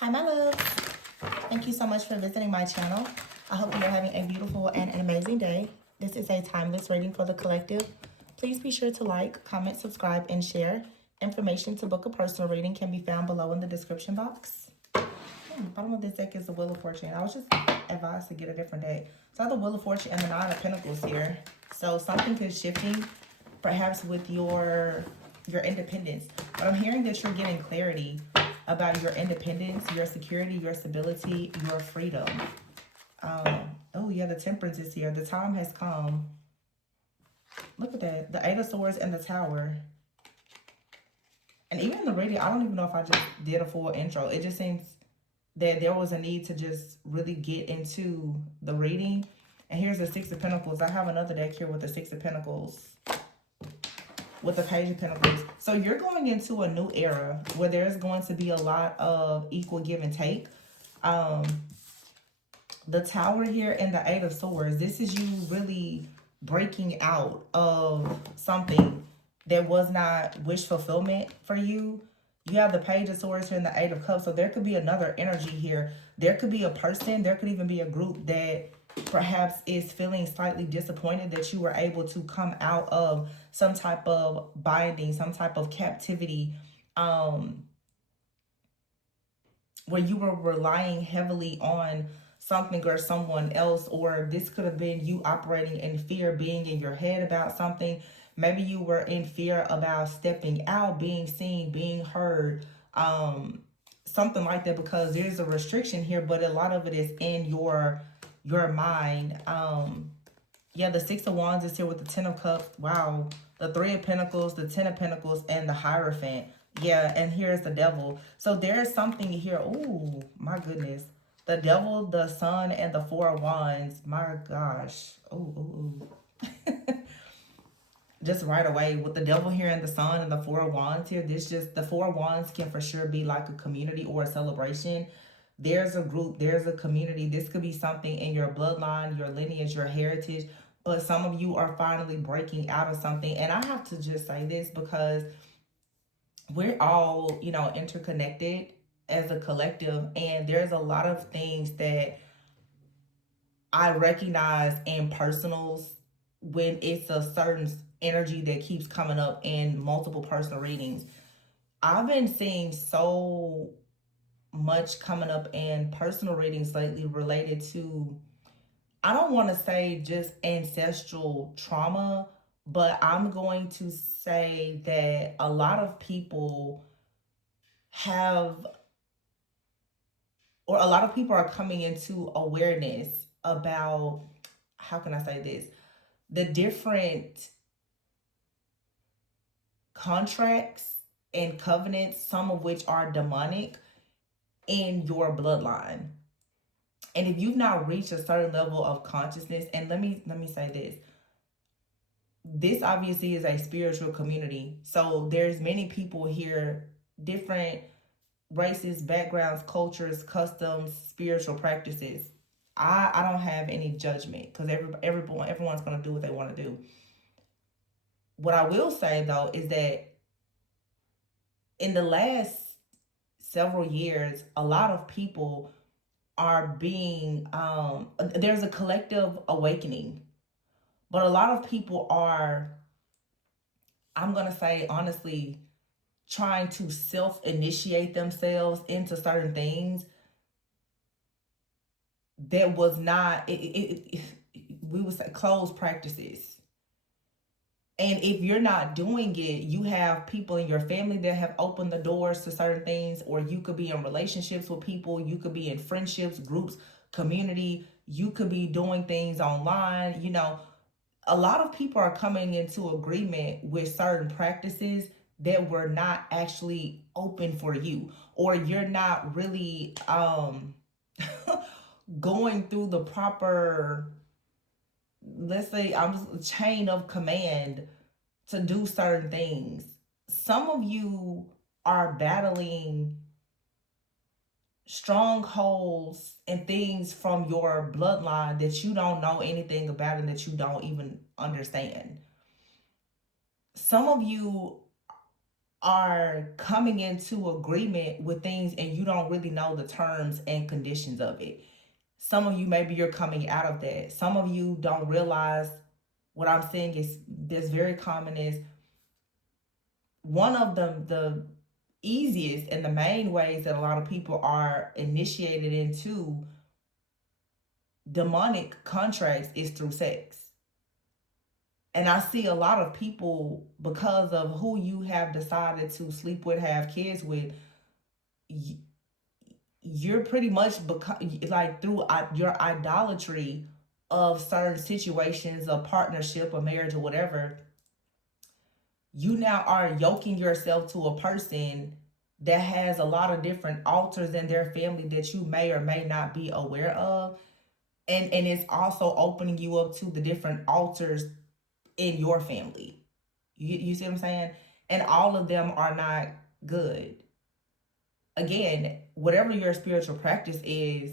Hi, my loves. Thank you so much for visiting my channel. I hope you're having a beautiful and an amazing day. This is a timeless reading for the collective. Please be sure to like, comment, subscribe, and share. Information to book a personal reading can be found below in the description box. The bottom of this deck is the Wheel of Fortune. I was just advised to get a different deck. So I have the Wheel of Fortune and the Nine of Pentacles here. So something is shifting, perhaps with your independence. But I'm hearing that you're getting clarity about your independence, your security, your stability, your freedom. Oh yeah, the Temperance is here. The time has come. Look at that. The Eight of Swords and the Tower. And even in the reading, I don't even know if I just did a full intro. It just seems that there was a need to just really get into the reading. And here's the Six of Pentacles. I have another deck here with the Six of Pentacles, with the Page of Pentacles. So you're going into a new era where there's going to be a lot of equal give and take. The Tower here and the Eight of Swords. This is you really breaking out of something that was not wish fulfillment for you. You have the Page of Swords here and the Eight of Cups. So there could be another energy here. There could be a person. There could even be a group that perhaps is feeling slightly disappointed that you were able to come out of some type of binding, some type of captivity, where you were relying heavily on something or someone else, or this could have been you operating in fear, being in your head about something. Maybe you were in fear about stepping out, being seen, being heard, something like that, because there's a restriction here, but a lot of it is in your mind. Yeah, the Six of Wands is here with the Ten of Cups. Wow. The Three of Pentacles, the Ten of Pentacles, and the Hierophant. Yeah, and here's the Devil. So there's something here. Oh, my goodness. The Devil, the Sun, and the Four of Wands. My gosh. Oh. Just right away with the Devil here and the Sun and the Four of Wands here. This just, the Four of Wands can for sure be like a community or a celebration. There's a group, there's a community. This could be something in your bloodline, your lineage, your heritage. But some of you are finally breaking out of something. And I have to just say this because we're all, you know, interconnected as a collective. And there's a lot of things that I recognize in personals when it's a certain energy that keeps coming up in multiple personal readings. I've been seeing so much coming up in personal readings lately related to, I don't want to say just ancestral trauma, but I'm going to say that a lot of people have, or a lot of people are coming into awareness about, how can I say this, the different contracts and covenants, some of which are demonic, in your bloodline. And if you've not reached a certain level of consciousness, and let me say this obviously is a spiritual community. So there's many people here, different races, backgrounds, cultures, customs, spiritual practices. I don't have any judgment because everyone's going to do what they want to do. What I will say though is that in the last several years, a lot of people are being, there's a collective awakening, but a lot of people are, I'm going to say honestly, trying to self-initiate themselves into certain things that was not, we would say closed practices. And if you're not doing it, you have people in your family that have opened the doors to certain things, or you could be in relationships with people, you could be in friendships, groups, community, you could be doing things online. You know, a lot of people are coming into agreement with certain practices that were not actually open for you, or you're not really going through the proper, let's say, chain of command to do certain things. Some of you are battling strongholds and things from your bloodline that you don't know anything about and that you don't even understand. Some of you are coming into agreement with things and you don't really know the terms and conditions of it. Some of you, maybe you're coming out of that. Some of you don't realize what I'm saying is this very common is one of the easiest and the main ways that a lot of people are initiated into demonic contracts is through sex. And I see a lot of people, because of who you have decided to sleep with, have kids with, you're pretty much like through your idolatry of certain situations, a partnership, a marriage, or whatever, you now are yoking yourself to a person that has a lot of different altars in their family that you may or may not be aware of. And it's also opening you up to the different altars in your family. You see what I'm saying? And all of them are not good. Again, whatever your spiritual practice is,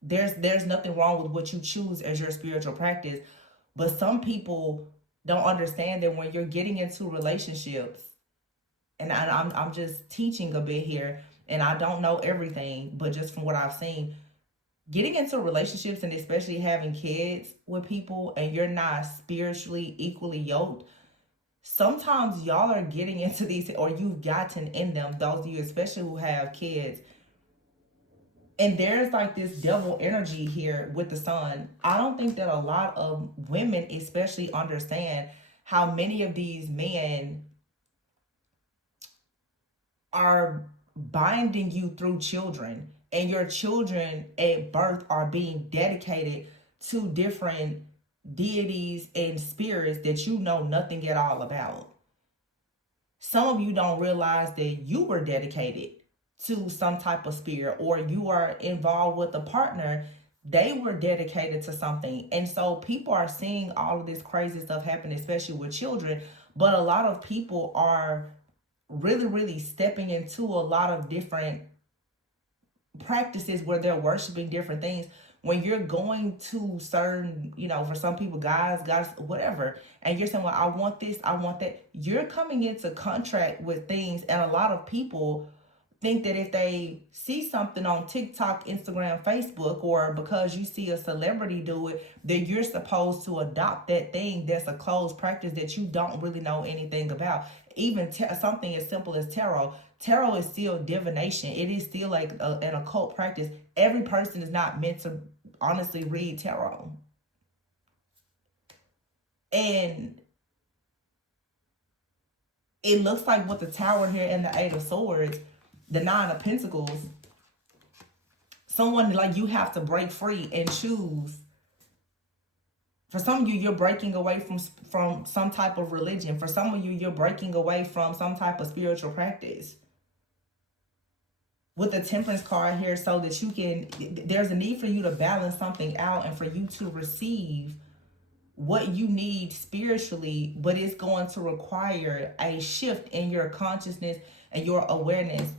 there's nothing wrong with what you choose as your spiritual practice. But some people don't understand that when you're getting into relationships, and I'm just teaching a bit here, and I don't know everything, but just from what I've seen, getting into relationships and especially having kids with people and you're not spiritually equally yoked, sometimes y'all are getting into these, or you've gotten in them, those of you especially who have kids, and there's like this devil energy here with the sun. I don't think that a lot of women especially understand how many of these men are binding you through children, and your children at birth are being dedicated to different deities and spirits that you know nothing at all about. Some of you don't realize that you were dedicated to some type of spirit, or you are involved with a partner, they were dedicated to something. And so people are seeing all of this crazy stuff happen, especially with children. But a lot of people are really stepping into a lot of different practices where they're worshiping different things. When you're going to certain, for some people, guys, whatever, and you're saying, well, I want this, I want that, you're coming into contract with things. And a lot of people think that if they see something on TikTok, Instagram, Facebook, or because you see a celebrity do it, that you're supposed to adopt that thing. That's a closed practice that you don't really know anything about. Even something as simple as tarot. Tarot is still divination. It is still like an occult practice. Every person is not meant to honestly read tarot. And it looks like with the Tower here and the Eight of Swords, the Nine of Pentacles, someone like you have to break free and choose. For some of you, you're breaking away from some type of religion. For some of you, you're breaking away from some type of spiritual practice. With the Temperance card here, so that you can, there's a need for you to balance something out and for you to receive what you need spiritually, but it's going to require a shift in your consciousness and your awareness.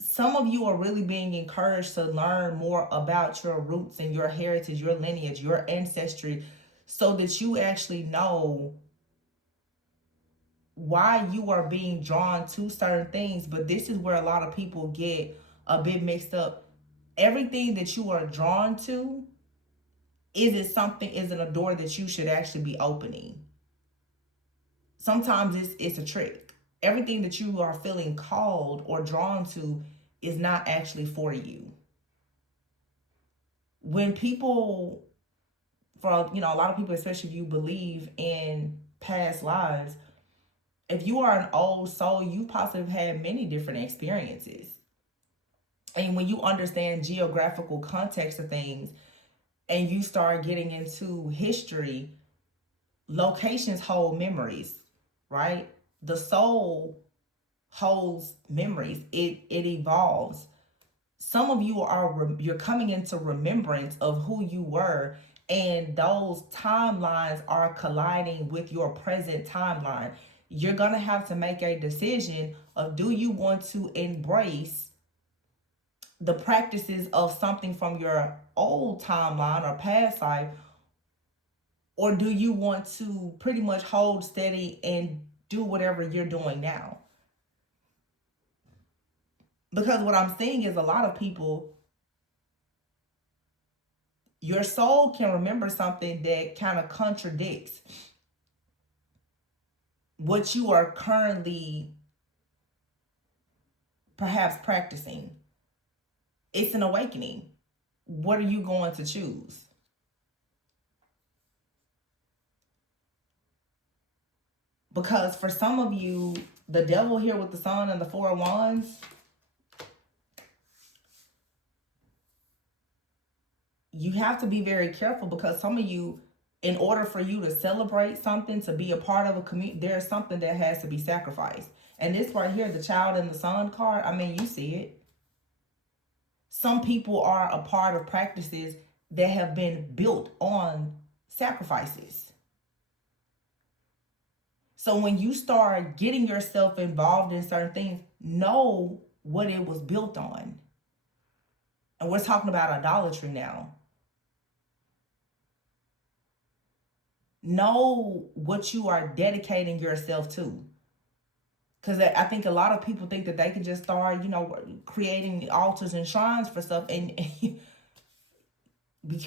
Some of you are really being encouraged to learn more about your roots and your heritage, your lineage, your ancestry, so that you actually know why you are being drawn to certain things. But this is where a lot of people get a bit mixed up. Everything that you are drawn to, is it a door that you should actually be opening? Sometimes it's a trick. Everything that you are feeling called or drawn to is not actually for you. When people, for a lot of people, especially if you believe in past lives, if you are an old soul, you possibly had many different experiences. And when you understand geographical context of things and you start getting into history, locations hold memories, right? The soul holds memories. It evolves. Some of you you're coming into remembrance of who you were, and those timelines are colliding with your present timeline. You're going to have to make a decision of, do you want to embrace the practices of something from your old timeline or past life, or do you want to pretty much hold steady and do whatever you're doing now. Because what I'm seeing is a lot of people, your soul can remember something that kind of contradicts what you are currently perhaps practicing. It's an awakening. What are you going to choose? Because for some of you, the devil here with the sun and the four of wands, you have to be very careful, because some of you, in order for you to celebrate something, to be a part of a community, there's something that has to be sacrificed. And this right here, the child and the sun card, I mean, you see it. Some people are a part of practices that have been built on sacrifices. So when you start getting yourself involved in certain things, know what it was built on. And we're talking about idolatry now. Know what you are dedicating yourself to. Because I think a lot of people think that they can just start, creating altars and shrines for stuff. And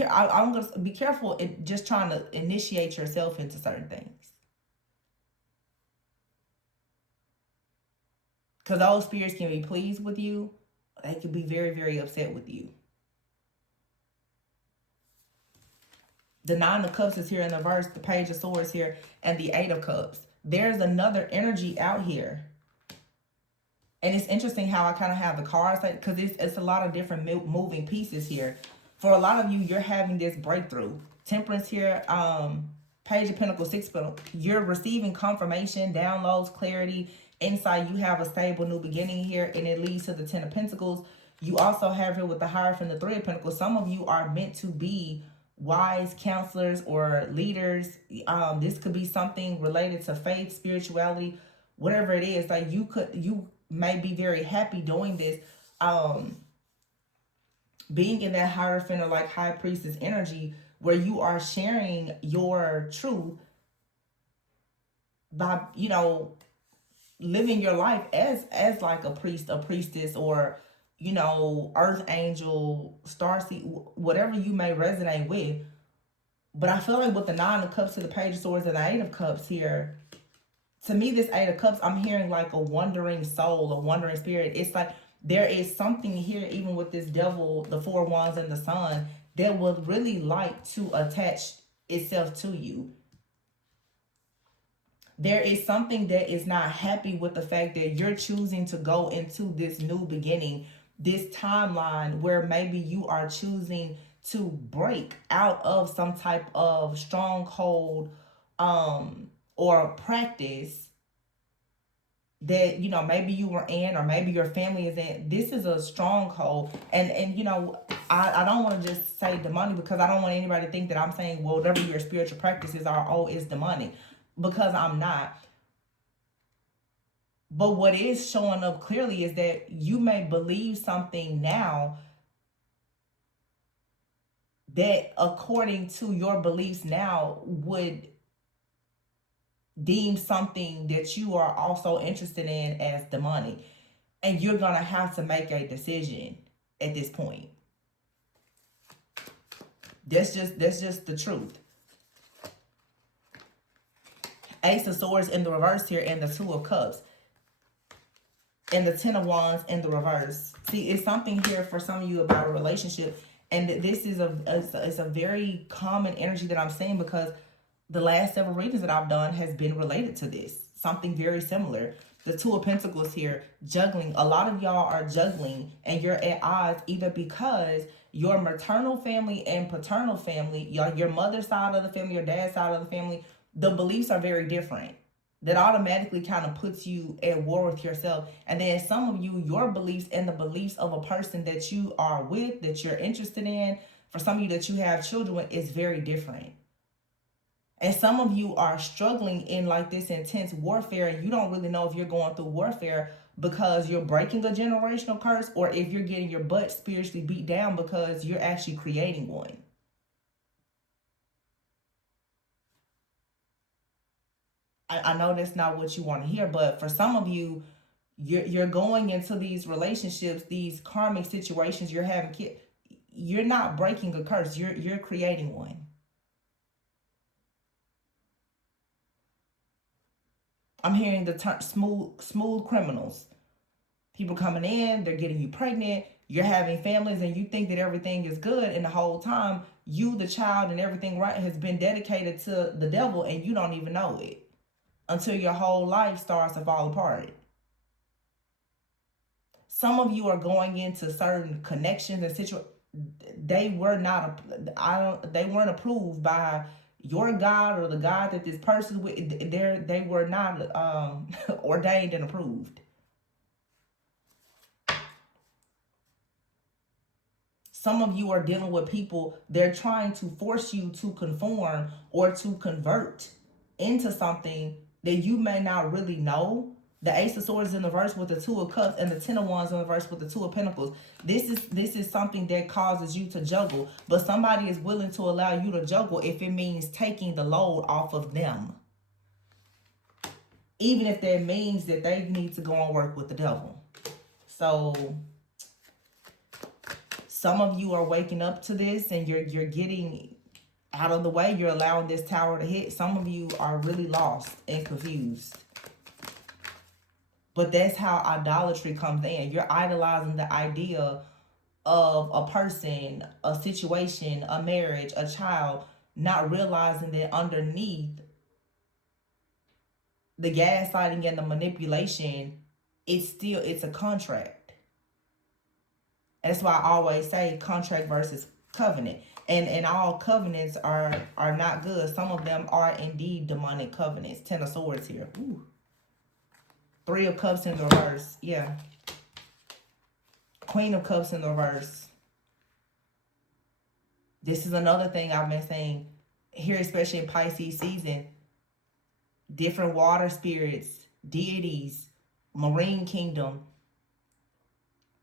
I'm going to be careful in just trying to initiate yourself into certain things. Because those spirits can be pleased with you. They can be very, very upset with you. The Nine of Cups is here in the verse, the Page of Swords here, and the Eight of Cups. There's another energy out here. And it's interesting how I kind of have the cards, because it's a lot of different moving pieces here. For a lot of you, you're having this breakthrough. Temperance here, Page of Pentacles, Six of Pentacles. You're receiving confirmation, downloads, clarity, insight. You have a stable new beginning here, and it leads to the Ten of Pentacles. You also have here with the Hierophant, the Three of Pentacles. Some of you are meant to be wise counselors or leaders. This could be something related to faith, spirituality, whatever it is. Like you may be very happy doing this. Being in that Hierophant or like High Priestess energy, where you are sharing your truth by, living your life as like a priest, a priestess, or earth angel, starseed, whatever you may resonate with. But I feel like with the Nine of Cups to the Page of Swords and the Eight of Cups here, to me, this Eight of Cups, I'm hearing like a wandering soul, a wandering spirit. It's like there is something here, even with this devil, the Four of Wands and the Sun, that would really like to attach itself to you. There is something that is not happy with the fact that you're choosing to go into this new beginning, this timeline where maybe you are choosing to break out of some type of stronghold or practice that maybe you were in, or maybe your family is in. This is a stronghold, and I don't want to just say demonic, because I don't want anybody to think that I'm saying, well, whatever your spiritual practices are, oh, it's demonic, because I'm not. But what is showing up clearly is that you may believe something now that, according to your beliefs now, would deem something that you are also interested in as demonic. And you're going to have to make a decision at this point. That's just the truth. Ace of Swords in the reverse here, and the Two of Cups. And the Ten of Wands in the reverse. See, it's something here for some of you about a relationship. And this is a very common energy that I'm seeing, because the last several readings that I've done has been related to this. Something very similar. The Two of Pentacles here, juggling. A lot of y'all are juggling, and you're at odds, either because your maternal family and paternal family, your mother's side of the family, your dad's side of the family, the beliefs are very different. That automatically kind of puts you at war with yourself. And then some of you, your beliefs and the beliefs of a person that you are with, that you're interested in, for some of you that you have children with, is very different. And some of you are struggling in like this intense warfare, and you don't really know if you're going through warfare because you're breaking a generational curse, or if you're getting your butt spiritually beat down because you're actually creating one. I know that's not what you want to hear, but for some of you, you're going into these relationships, these karmic situations, you're having kids. You're not breaking a curse. You're creating one. I'm hearing the term smooth criminals. People coming in, they're getting you pregnant, you're having families, and you think that everything is good, and the whole time you, the child, and everything right has been dedicated to the devil, and you don't even know it until your whole life starts to fall apart. Some of you are going into certain connections and situations. They weren't approved by your God or the God that this person with. They were not ordained and approved. Some of you are dealing with people, they're trying to force you to conform or to convert into something that you may not really know. The Ace of Swords in the verse with the Two of Cups and the Ten of Wands in the verse with the Two of Pentacles. This is something that causes you to juggle, but somebody is willing to allow you to juggle if it means taking the load off of them. Even if that means that they need to go and work with the devil. So some of you are waking up to this and you're getting out of the way. You're allowing this tower to hit. Some of you are really lost and confused. But that's how idolatry comes in. You're idolizing the idea of a person, a situation, a marriage, a child, not realizing that underneath the gaslighting and the manipulation, it's a contract. And that's why I always say contract versus covenant. And all covenants are not good. Some of them are indeed demonic covenants. Ten of Swords here. Ooh. Three of Cups in the reverse. Yeah. Queen of Cups in the reverse. This is another thing I've been saying here, especially in Pisces season. Different water spirits, deities, marine kingdom.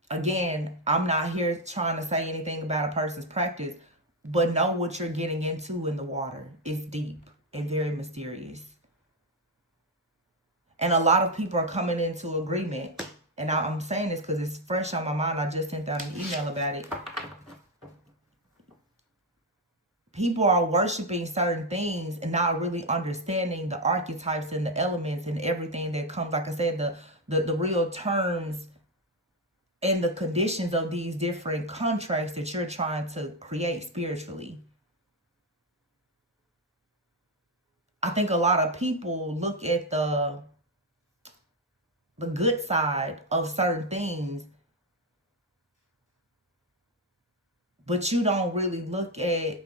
Again, I'm not here trying to say anything about a person's practice, but know what you're getting into in the water. It's deep and very mysterious. And a lot of people are coming into agreement. And I'm saying this because it's fresh on my mind. I just sent out an email about it. People are worshiping certain things and not really understanding the archetypes and the elements and everything that comes. Like I said, the real terms and the conditions of these different contracts that you're trying to create spiritually. I think a lot of people look at the good side of certain things, but you don't really look at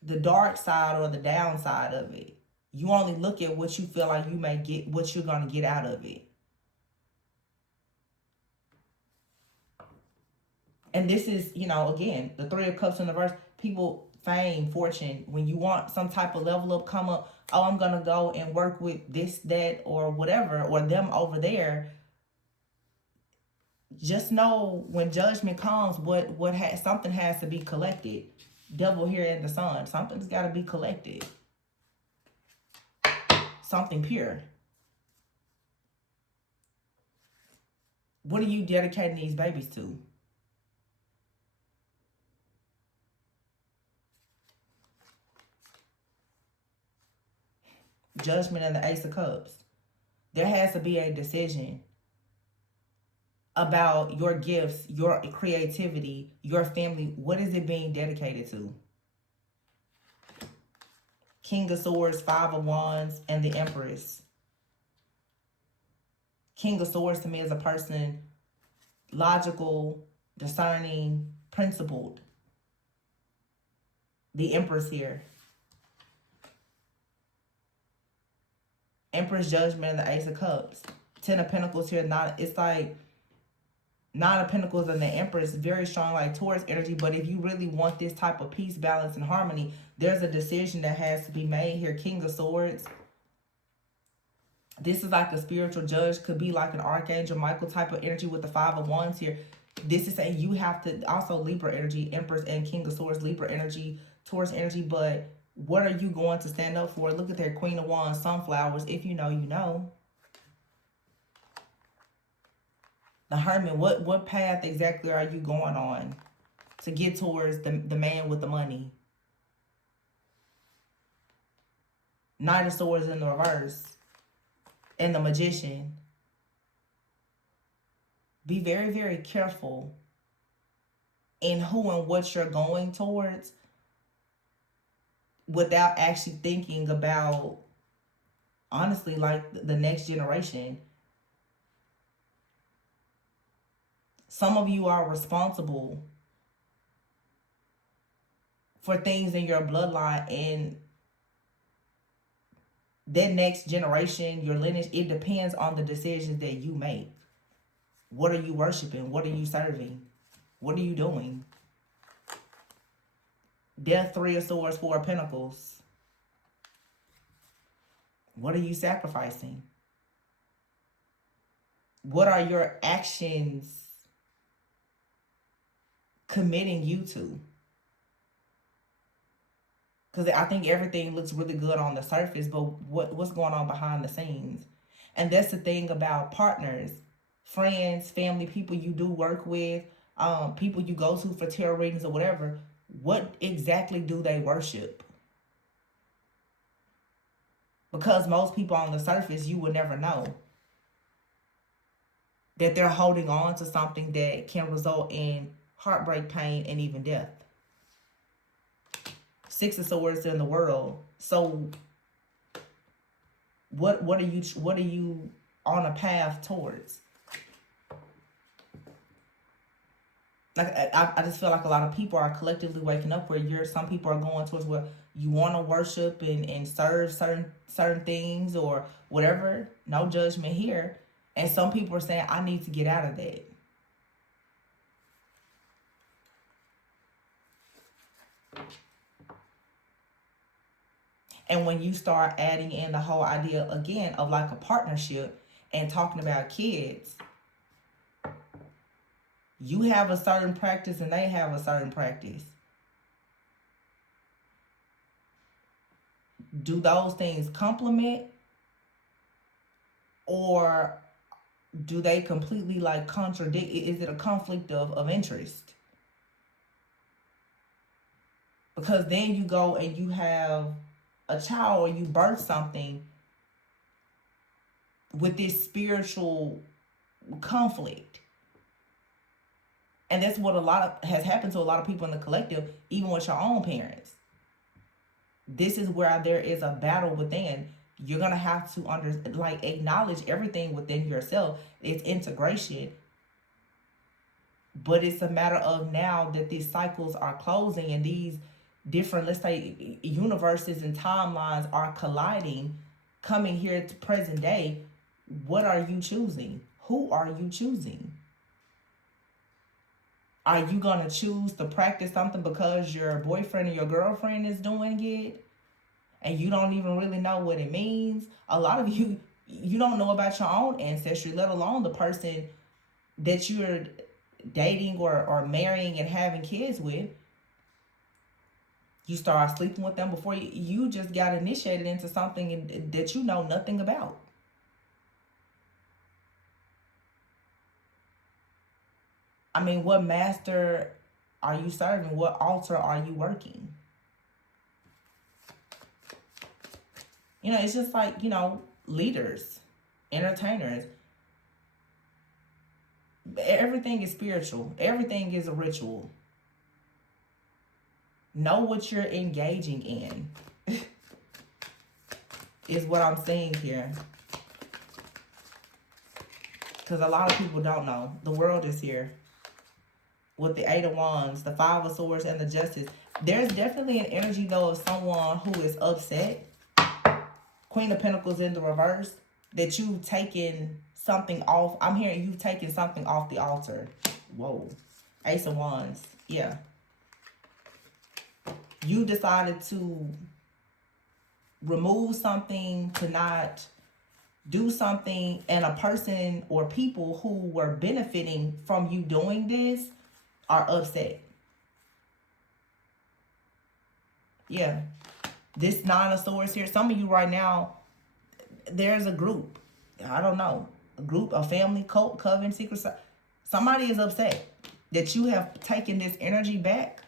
the dark side or the downside of it. You only look at what you feel like you may get, what you're going to get out of it. And this is, again, the Three of Cups in the verse. People, fame, fortune, when you want some type of level up, come up, oh, I'm going to go and work with this, that, or whatever, or them over there. Just know when judgment comes, something has to be collected. Devil here in the sun. Something's got to be collected. Something pure. What are you dedicating these babies to? Judgment and the Ace of Cups. There has to be a decision about your gifts, your creativity, your family. What is it being dedicated to? King of Swords, Five of Wands, and the Empress. King of Swords to me is a person logical, discerning, principled. The Empress here. Empress, Judgment, and the Ace of Cups. Ten of Pentacles here. It's like Nine of Pentacles and the Empress, very strong, like Taurus energy. But if you really want this type of peace, balance, and harmony, there's a decision that has to be made here. King of Swords. This is like a spiritual judge. Could be like an Archangel Michael type of energy with the Five of Wands here. This is saying you have to, also Libra energy, Empress and King of Swords, Libra energy, Taurus energy. But What are you going to stand up for? Look at that Queen of Wands, sunflowers. If you know, you know. The Hermit, what path exactly are you going on to get towards the man with the money? Knight of Swords in the reverse. And the Magician. Be very, very careful in who and what you're going towards without actually thinking about, honestly, like the next generation. Some of you are responsible for things in your bloodline, and that next generation, your lineage, it depends on the decisions that you make. What are you worshiping? What are you serving? What are you doing? Death, Three of Swords, Four of Pentacles. What are you sacrificing? What are your actions committing you to? Because I think everything looks really good on the surface, but what's going on behind the scenes? And that's the thing about partners, friends, family, people you do work with, people you go to for tarot readings or whatever. What exactly do they worship? Because most people on the surface, you would never know that they're holding on to something that can result in heartbreak, pain, and even death. Six of Swords in the world. So what are you on a path towards? Like I just feel like a lot of people are collectively waking up where some people are going towards where you want to worship and serve certain things or whatever. No judgment here. And some people are saying, I need to get out of that. And when you start adding in the whole idea again of like a partnership and talking about kids, you have a certain practice and they have a certain practice. Do those things complement, or do they completely like contradict? Is it a conflict of interest? Because then you go and you have a child or you birth something with this spiritual conflict. And that's what has happened to a lot of people in the collective, even with your own parents. This is where there is a battle within. You're going to have to acknowledge everything within yourself. It's integration. But it's a matter of now that these cycles are closing and these different, let's say, universes and timelines are colliding, coming here to present day. What are you choosing? Who are you choosing? Are you going to choose to practice something because your boyfriend or your girlfriend is doing it and you don't even really know what it means? A lot of you don't know about your own ancestry, let alone the person that you're dating or marrying and having kids with. You start sleeping with them before you just got initiated into something that you know nothing about. I mean, what master are you serving? What altar are you working? You know, it's just like, leaders, entertainers. Everything is spiritual. Everything is a ritual. Know what you're engaging in is what I'm saying here. Because a lot of people don't know. The world is here. With the Eight of Wands, the Five of Swords, and the Justice. There's definitely an energy, though, of someone who is upset. Queen of Pentacles in the reverse. That you've taken something off. I'm hearing you've taken something off the altar. Whoa. Ace of Wands. Yeah. You decided to remove something, to not do something, and a person or people who were benefiting from you doing this are upset. Yeah. This Nine of Swords here, some of you right now, there's a group, I don't know, a group, a family, cult, coven, secret. Somebody is upset that you have taken this energy back,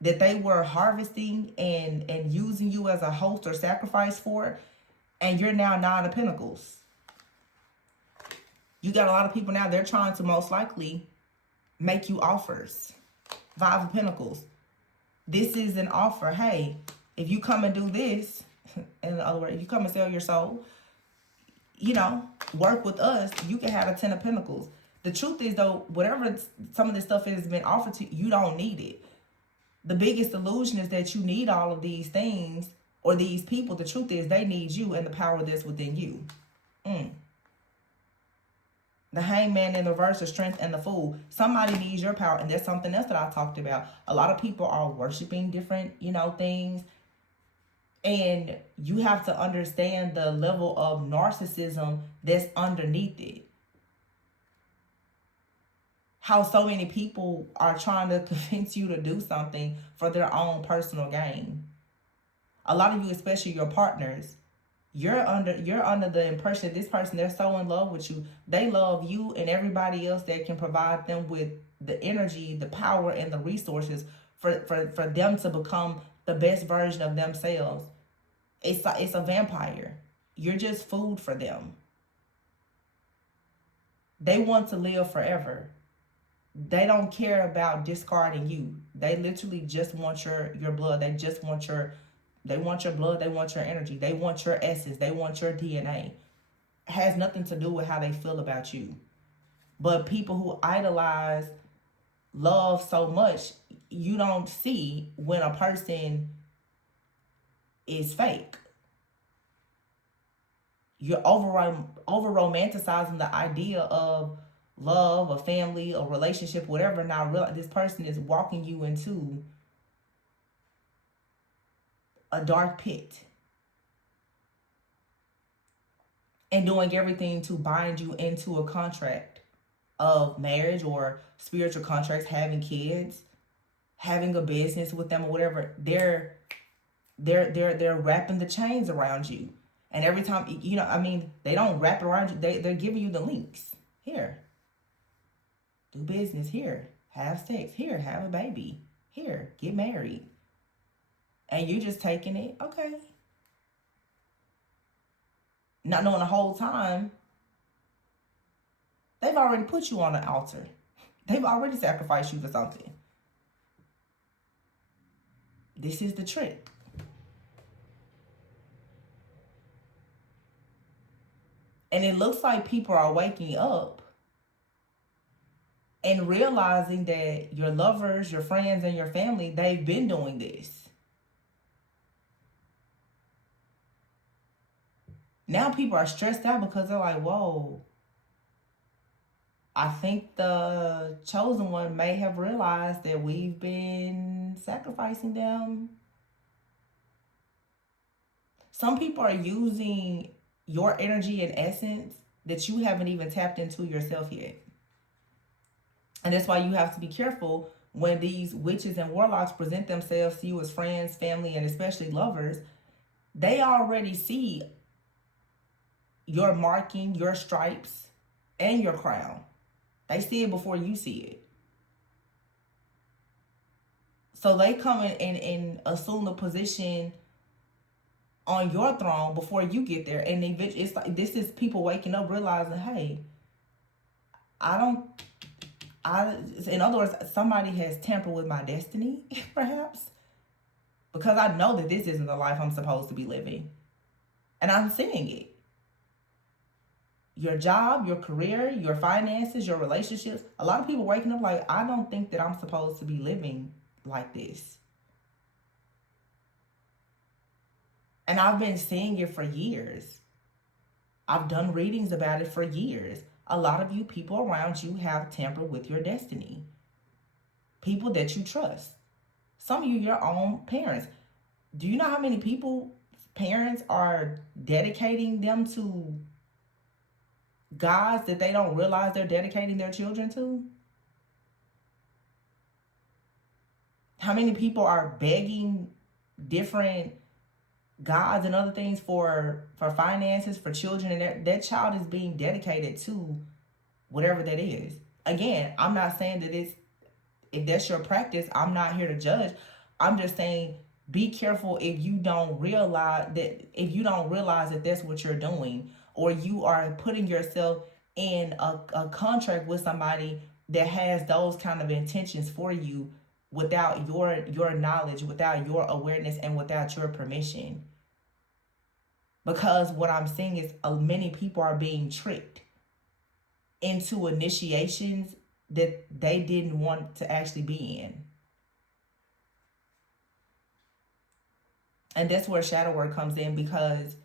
that they were harvesting and using you as a host or sacrifice for, and you're now Nine of Pentacles. You got a lot of people now, they're trying to most likely make you offers. Five of Pentacles. This is an offer. Hey, if you come and do this, in other words, if you come and sell your soul, you know, work with us, you can have a Ten of Pentacles. The truth is, though, whatever some of this stuff has been offered to you, you don't need it. The biggest illusion is that you need all of these things or these people. The truth is they need you and the power that's within you. The Hangman in the reverse, the Strength and the Fool. Somebody needs your power, and there's something else that I talked about. A lot of people are worshiping different, things. And you have to understand the level of narcissism that's underneath it. How so many people are trying to convince you to do something for their own personal gain. A lot of you, especially your partners, you're under the impression that this person, they're so in love with you. They love you and everybody else that can provide them with the energy, the power, and the resources for them to become the best version of themselves. It's a vampire. You're just food for them. They want to live forever. They don't care about discarding you. They literally just want your blood. They just want your blood. They want your energy. They want your essence. They want your DNA. It has nothing to do with how they feel about you. But people who idolize love so much, you don't see when a person is fake. You're over romanticizing the idea of love, a family, a relationship, whatever. Now realize this person is walking you into a dark pit and doing everything to bind you into a contract of marriage or spiritual contracts, having kids, having a business with them or whatever. They're wrapping the chains around you. And every time, they don't wrap it around you. They're giving you the links. Here, do business. Here, have sex. Here, have a baby. Here, get married. And you just taking it, okay. Not knowing the whole time, they've already put you on an altar. They've already sacrificed you for something. This is the trick. And it looks like people are waking up and realizing that your lovers, your friends, and your family, they've been doing this. Now people are stressed out because they're like, whoa, I think the chosen one may have realized that we've been sacrificing them. Some people are using your energy and essence that you haven't even tapped into yourself yet. And that's why you have to be careful when these witches and warlocks present themselves to you as friends, family, and especially lovers. They already see your marking, your stripes, and your crown. They see it before you see it. So they come in and assume the position on your throne before you get there. And it's like, this is people waking up realizing, hey, in other words, somebody has tampered with my destiny, perhaps, because I know that this isn't the life I'm supposed to be living. And I'm seeing it. Your job, your career, your finances, your relationships. A lot of people waking up like, I don't think that I'm supposed to be living like this. And I've been seeing it for years. I've done readings about it for years. A lot of you people around you have tampered with your destiny. People that you trust. Some of you, your own parents. Do you know how many parents are dedicating them to gods that they don't realize they're dedicating their children to? How many people are begging different gods and other things for finances, for children, and that child is being dedicated to whatever that is. Again, I'm not saying that it's, if that's your practice, I'm not here to judge. I'm just saying be careful if you don't realize that that's what you're doing, or you are putting yourself in a contract with somebody that has those kind of intentions for you without your knowledge, without your awareness, and without your permission. Because what I'm seeing is many people are being tricked into initiations that they didn't want to actually be in. And that's where shadow work comes in, because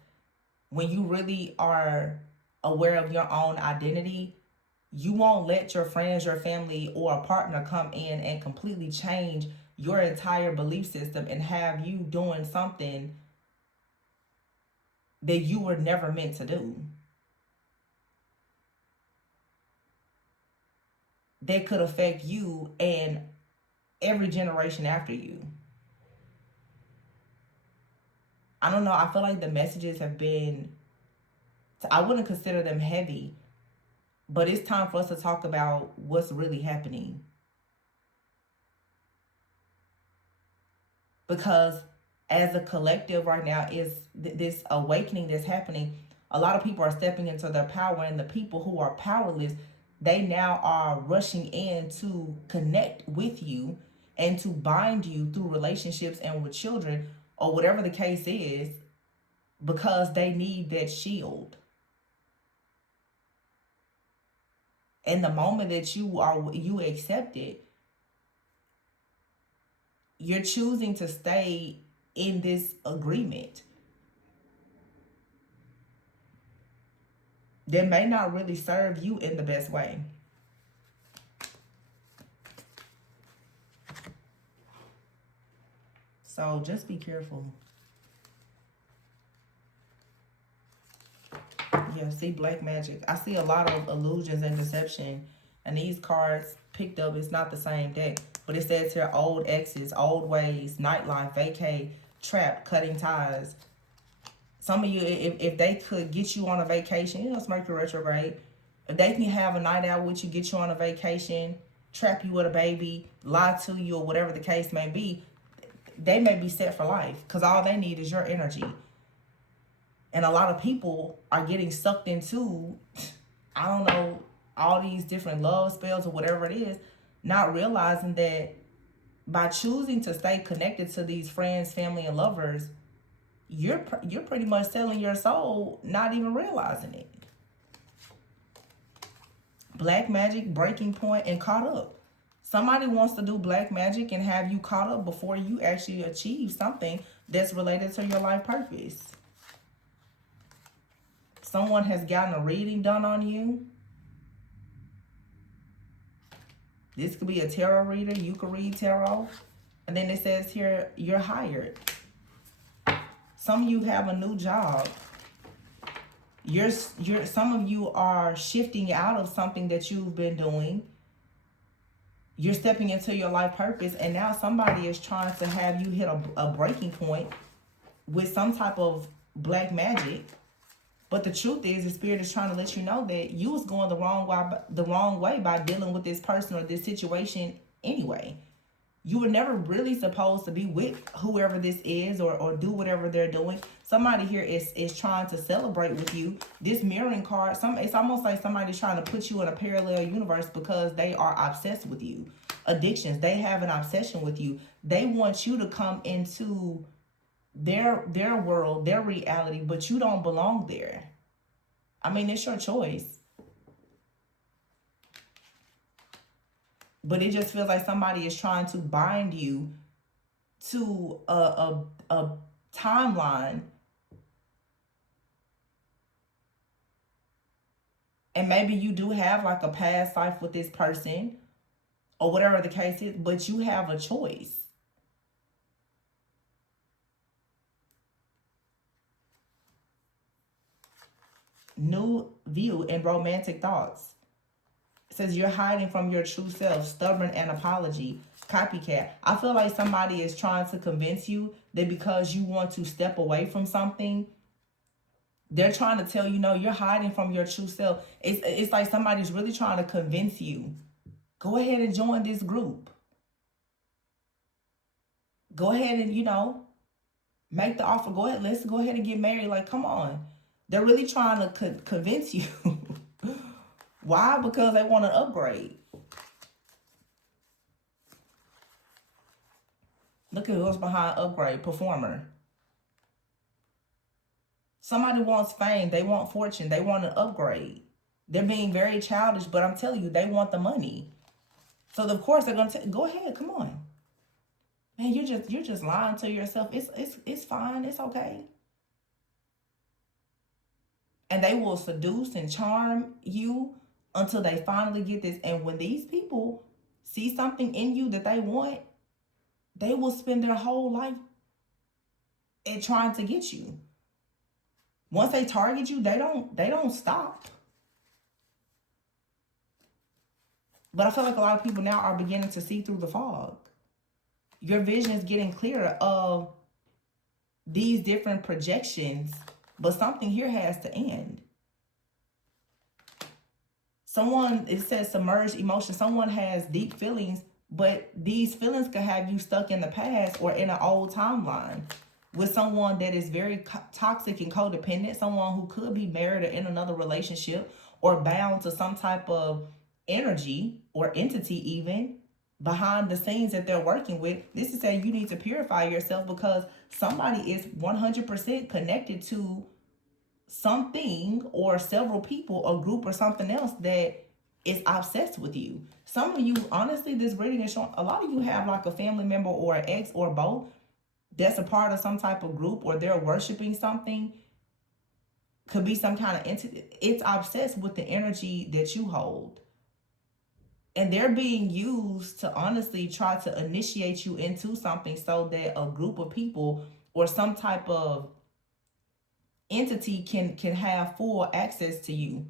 when you really are aware of your own identity, you won't let your friends, your family, or a partner come in and completely change your entire belief system and have you doing something that you were never meant to do. That could affect you and every generation after you. I don't know. I feel like the messages have been, I wouldn't consider them heavy, but it's time for us to talk about what's really happening. Because as a collective right now, is this awakening that's happening. A lot of people are stepping into their power, and the people who are powerless, they now are rushing in to connect with you and to bind you through relationships and with children, or whatever the case is, because they need that shield. And the moment that you accept it, you're choosing to stay in this agreement that may not really serve you in the best way. So just be careful. Yeah, see black magic. I see a lot of illusions and deception. And these cards picked up, it's not the same deck. But it says here, old exes, old ways, nightlife, vacay, trap, cutting ties. Some of you, if they could get you on a vacation, you know, it's Mercury retrograde. If they can have a night out with you, get you on a vacation, trap you with a baby, lie to you, or whatever the case may be, they may be set for life, because all they need is your energy. And a lot of people are getting sucked into, I don't know, all these different love spells or whatever it is, not realizing that by choosing to stay connected to these friends, family, and lovers, you're pretty much selling your soul, not even realizing it. Black magic, breaking point, and caught up. Somebody wants to do black magic and have you caught up before you actually achieve something that's related to your life purpose. Someone has gotten a reading done on you. This could be a tarot reader. You could read tarot. And then it says here, you're hired. Some of you have a new job. Some of you are shifting out of something that you've been doing. You're stepping into your life purpose, and now somebody is trying to have you hit a breaking point with some type of black magic. But the truth is, the spirit is trying to let you know that you was going the wrong way by dealing with this person or this situation anyway. You were never really supposed to be with whoever this is, or do whatever they're doing. Somebody here is trying to celebrate with you. This mirroring card, it's almost like somebody's trying to put you in a parallel universe because they are obsessed with you. Addictions, they have an obsession with you. They want you to come into their world, their reality, but you don't belong there. I mean, it's your choice. But it just feels like somebody is trying to bind you to a timeline. And maybe you do have like a past life with this person, or whatever the case is, but you have a choice. New view and romantic thoughts. says you're hiding from your true self, stubborn and apology, copycat. I feel like somebody is trying to convince you that because you want to step away from something, they're trying to tell you, no, you're hiding from your true self. It's like somebody's really trying to convince you, go ahead and join this group. Go ahead and, make the offer. Go ahead. Let's go ahead and get married. Like, come on. They're really trying to convince you. Why? Because they want to upgrade. Look at who's behind upgrade. Performer. Somebody wants fame. They want fortune. They want to upgrade. They're being very childish, but I'm telling you, they want the money. So of course they're gonna go ahead. Come on, man. You're just lying to yourself. It's fine. It's okay. And they will seduce and charm you until they finally get this. And when these people see something in you that they want, they will spend their whole life at trying to get you. Once they target you, they don't stop. But I feel like a lot of people now are beginning to see through the fog. Your vision is getting clearer of these different projections, but something here has to end. It says submerged emotion. Someone has deep feelings, but these feelings could have you stuck in the past or in an old timeline with someone that is very toxic and codependent, someone who could be married or in another relationship or bound to some type of energy or entity even behind the scenes that they're working with. This is saying you need to purify yourself because somebody is 100% connected to something or several people, a group or something else that is obsessed with you. Some of you, honestly, this reading is showing a lot of you have like a family member or an ex or both that's a part of some type of group or they're worshiping something. Could be some kind of entity. It's obsessed with the energy that you hold. And they're being used to honestly try to initiate you into something so that a group of people or some type of entity can have full access to you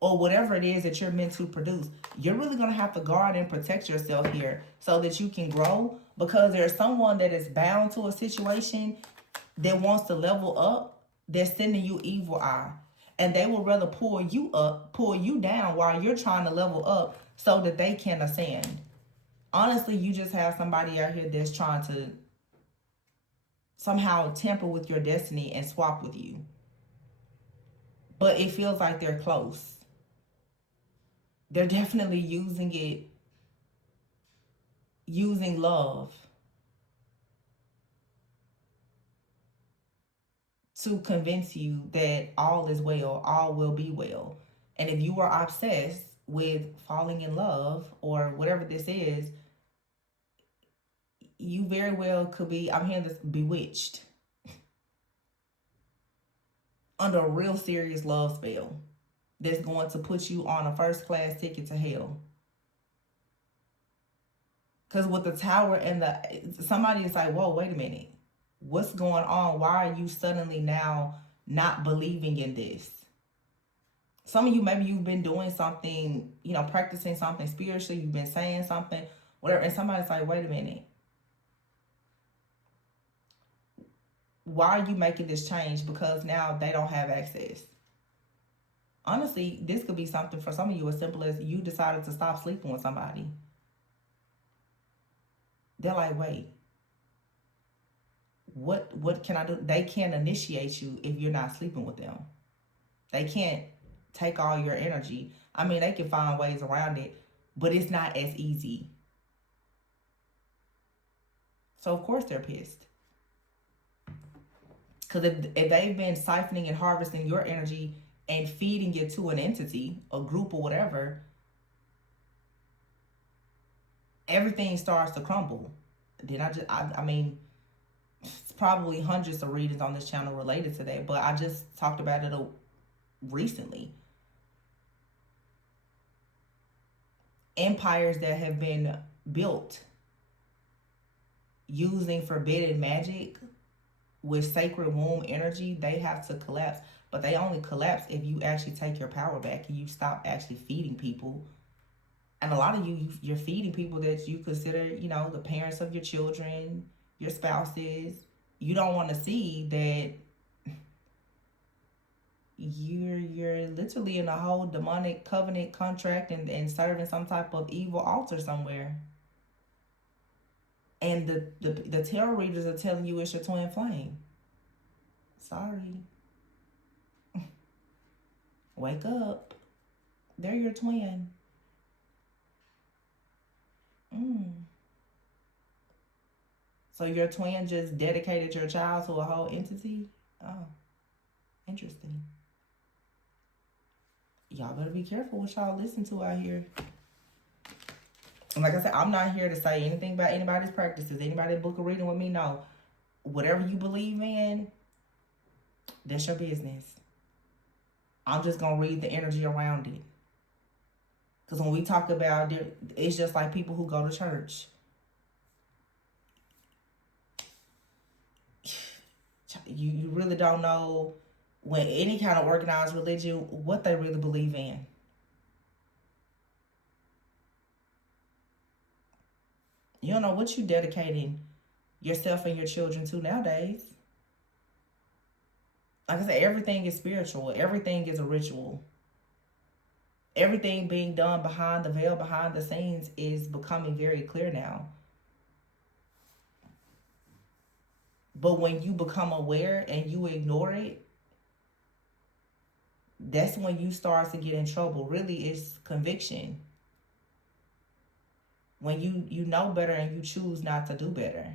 or whatever it is that you're meant to produce. You're really going to have to guard and protect yourself here so that you can grow, because there's someone that is bound to a situation that wants to level up, that's sending you evil eye. And they will rather pull you down while you're trying to level up so that they can ascend. Honestly, you just have somebody out here that's trying to somehow tamper with your destiny and swap with you. But it feels like they're close. They're definitely using love to convince you that all is well, all will be well. And if you are obsessed with falling in love or whatever this is, you very well could be, I'm hearing this, bewitched under a real serious love spell that's going to put you on a first class ticket to hell. Because with the tower and somebody is like, whoa, wait a minute. What's going on? Why are you suddenly now not believing in this? Some of you, maybe you've been doing something, practicing something spiritually. You've been saying something, whatever. And somebody's like, wait a minute. Why are you making this change? Because now they don't have access. Honestly, this could be something for some of you as simple as you decided to stop sleeping with somebody. They're like, wait, what can I do? They can't initiate you if you're not sleeping with them. They can't take all your energy. I mean, they can find ways around it, but it's not as easy. So of course they're pissed. Because if they've been siphoning and harvesting your energy and feeding it to an entity, a group or whatever, everything starts to crumble. Then I mean, it's probably hundreds of readings on this channel related to that, but I just talked about it recently. Empires that have been built using forbidden magic with sacred womb energy, they have to collapse. But they only collapse if you actually take your power back and you stop actually feeding people And a lot of you're feeding people that you consider, the parents of your children, your spouses. You don't want to see that you're literally in a whole demonic covenant contract and serving some type of evil altar somewhere. And the tarot readers are telling you it's your twin flame. Sorry. Wake up. They're your twin. So your twin just dedicated your child to a whole entity? Oh, interesting. Y'all better be careful what y'all listen to out here. And like I said, I'm not here to say anything about anybody's practices. Anybody book a reading with me, no. Whatever you believe in, that's your business. I'm just going to read the energy around it. Because when we talk about it, it's just like people who go to church. You really don't know, when any kind of organized religion, what they really believe in. You don't know what you're dedicating yourself and your children to nowadays. Like I said, everything is spiritual. Everything is a ritual. Everything being done behind the veil, behind the scenes, is becoming very clear now. But when you become aware and you ignore it, that's when you start to get in trouble. Really, it's conviction. When you know better and you choose not to do better.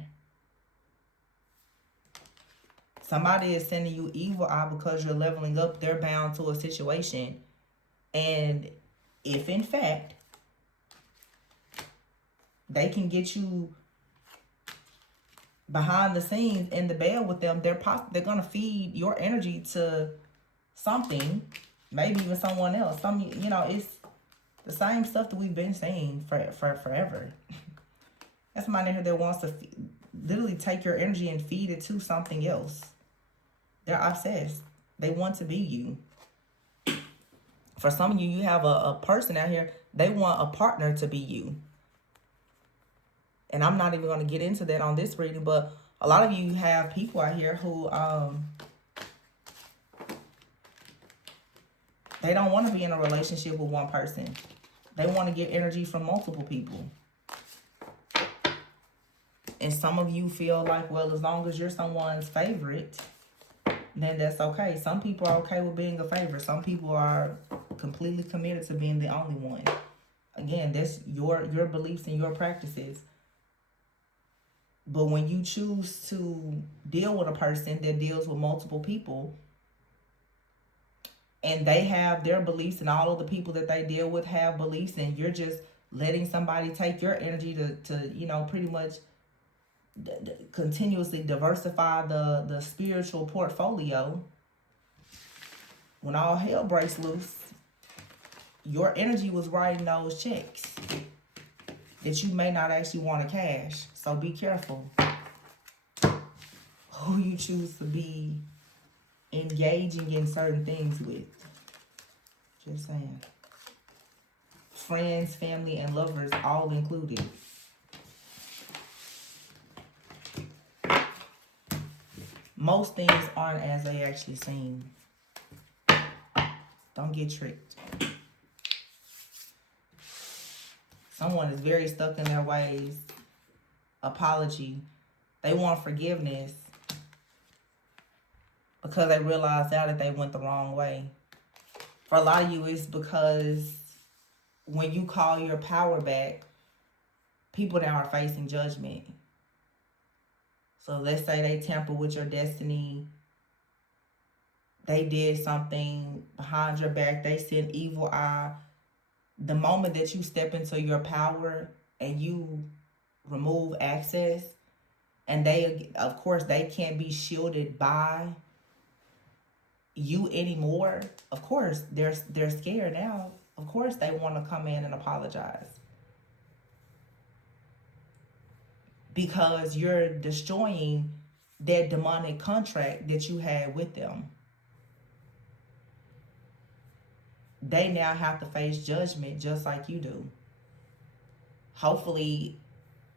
Somebody is sending you evil eye because you're leveling up. They're bound to a situation. And if in fact they can get you behind the scenes in the bed with them, they're going to feed your energy to something, maybe even someone else. It's the same stuff that we've been saying for forever. That's somebody here that wants to literally take your energy and feed it to something else. They're obsessed. They want to be you. For some of you, you have a person out here, they want a partner to be you. And I'm not even going to get into that on this reading, but a lot of you have people out here who they don't want to be in a relationship with one person. They want to get energy from multiple people. And some of you feel like, well, as long as you're someone's favorite, then that's okay. Some people are okay with being a favorite. Some people are completely committed to being the only one. Again, that's your beliefs and your practices. But when you choose to deal with a person that deals with multiple people, and they have their beliefs, and all of the people that they deal with have beliefs, and you're just letting somebody take your energy to pretty much continuously diversify the spiritual portfolio, when all hell breaks loose, your energy was writing those checks that you may not actually want to cash. So be careful who you choose to be engaging in certain things with. Just saying. Friends, family, and lovers all included. Most things aren't as they actually seem. Don't get tricked. Someone is very stuck in their ways. Apology. They want forgiveness because they realize now that they went the wrong way. For a lot of you, it's because when you call your power back, people now are facing judgment. So let's say they tamper with your destiny. They did something behind your back. They sent evil eye. The moment that you step into your power and you remove access, and they, of course, they can't be shielded by you anymore. Of course, they're scared now. Of course, they want to come in and apologize. Because you're destroying that demonic contract that you had with them. They now have to face judgment just like you do. hopefully,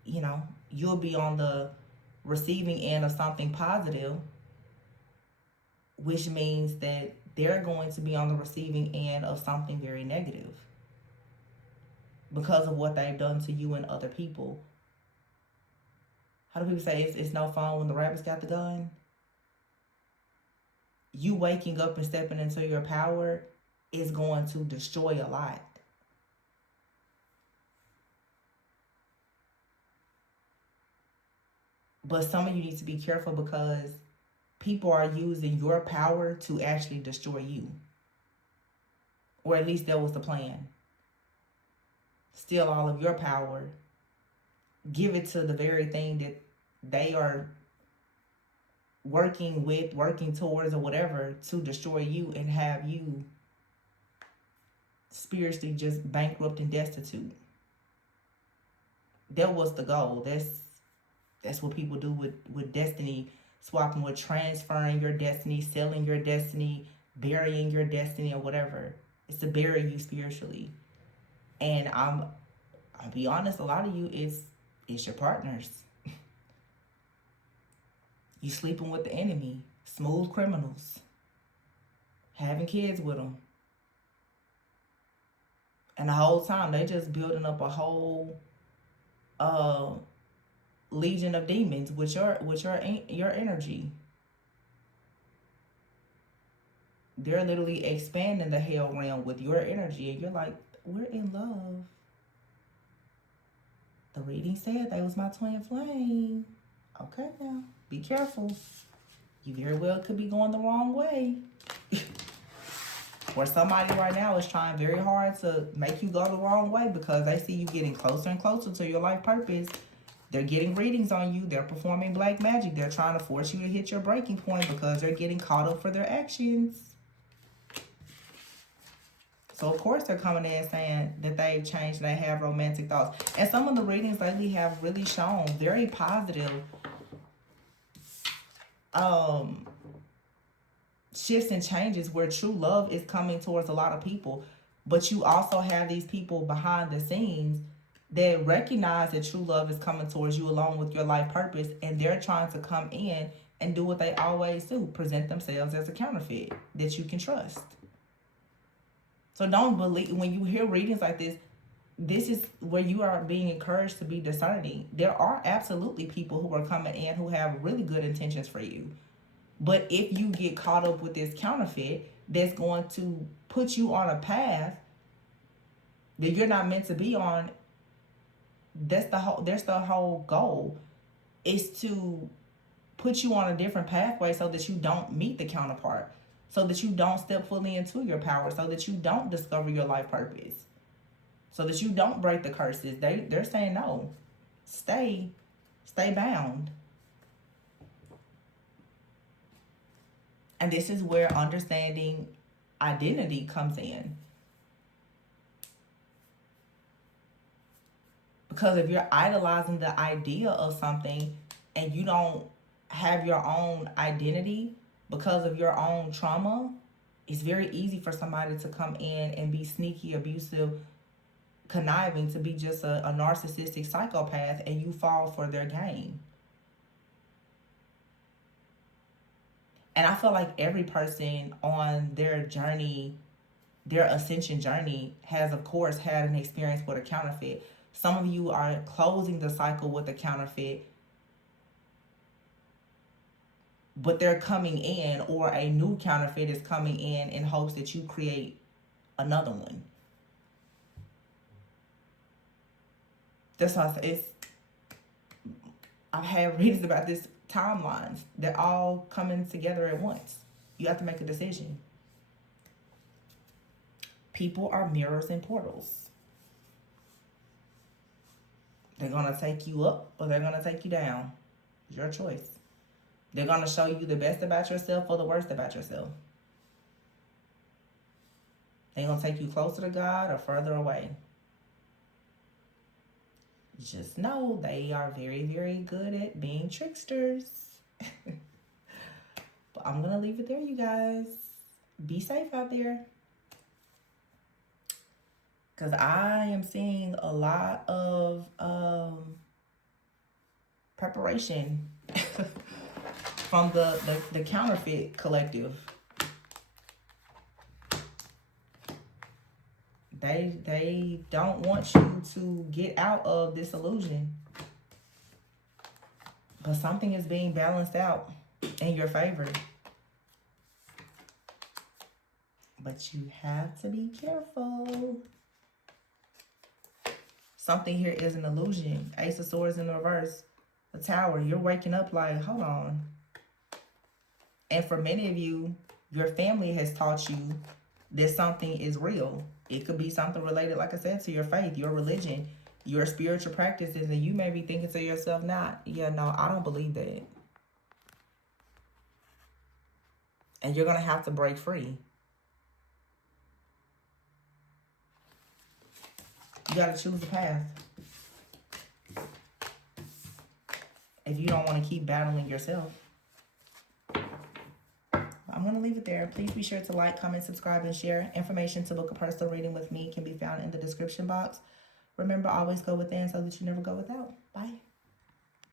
you'll be on the receiving end of something positive, which means that they're going to be on the receiving end of something very negative because of what they've done to you and other people. How do people say it's no fun when the rabbit's got the gun? You waking up and stepping into your power is going to destroy a lot. But some of you need to be careful because people are using your power to actually destroy you. Or at least that was the plan. Steal all of your power. Give it to the very thing that they are working towards, or whatever, to destroy you and have you spiritually just bankrupt and destitute. That was the goal. That's what people do with destiny swapping, with transferring your destiny, selling your destiny, burying your destiny, or whatever. It's to bury you spiritually. And I'll be honest, a lot of you, it's your partners. You sleeping with the enemy, smooth criminals, having kids with them. And the whole time they just building up a whole legion of demons with your energy. They're literally expanding the hell realm with your energy, and you're like, we're in love. The reading said they was my twin flame. Okay, now be careful. You very well could be going the wrong way. Or somebody right now is trying very hard to make you go the wrong way because they see you getting closer and closer to your life purpose. They're getting readings on you. They're performing black magic. They're trying to force you to hit your breaking point because they're getting caught up for their actions. So, of course, they're coming in saying that they've changed and they have romantic thoughts. And some of the readings lately have really shown very positive shifts and changes where true love is coming towards a lot of people. But you also have these people behind the scenes that recognize that true love is coming towards you along with your life purpose, and they're trying to come in and do what they always do, present themselves as a counterfeit that you can trust. So don't believe, when you hear readings like this is where you are being encouraged to be discerning. There are absolutely people who are coming in who have really good intentions for you. But if you get caught up with this counterfeit that's going to put you on a path that you're not meant to be on, that's the whole goal, is to put you on a different pathway so that you don't meet the counterpart, so that you don't step fully into your power, so that you don't discover your life purpose, so that you don't break the curses. They're saying no. Stay bound. And this is where understanding identity comes in. Because if you're idolizing the idea of something and you don't have your own identity because of your own trauma, it's very easy for somebody to come in and be sneaky, abusive, conniving, to be just a narcissistic psychopath, and you fall for their game. And I feel like every person on their journey, their ascension journey, has, of course, had an experience with a counterfeit. Some of you are closing the cycle with a counterfeit, but they're coming in, or a new counterfeit is coming in hopes that you create another one. That's why I've had readings about this timelines. They're all coming together at once. You have to make a decision. People are mirrors and portals. They're going to take you up or they're going to take you down. It's your choice. They're going to show you the best about yourself or the worst about yourself. They're going to take you closer to God or further away. Just know they are very, very good at being tricksters. But I'm going to leave it there, you guys. Be safe out there. Because I am seeing a lot of preparation from the Counterfeit collective. They don't want you to get out of this illusion. But something is being balanced out in your favor. But you have to be careful. Something here is an illusion. Ace of Swords in the reverse. The Tower. You're waking up like, hold on. And for many of you, your family has taught you that something is real. It could be something related, like I said, to your faith, your religion, your spiritual practices. And you may be thinking to yourself, yeah, no, I don't believe that. And you're going to have to break free. You got to choose a path. If you don't want to keep battling yourself. I'm going to leave it there. Please be sure to like, comment, subscribe, and share. Information to book a personal reading with me can be found in the description box. Remember, always go within so that you never go without. Bye.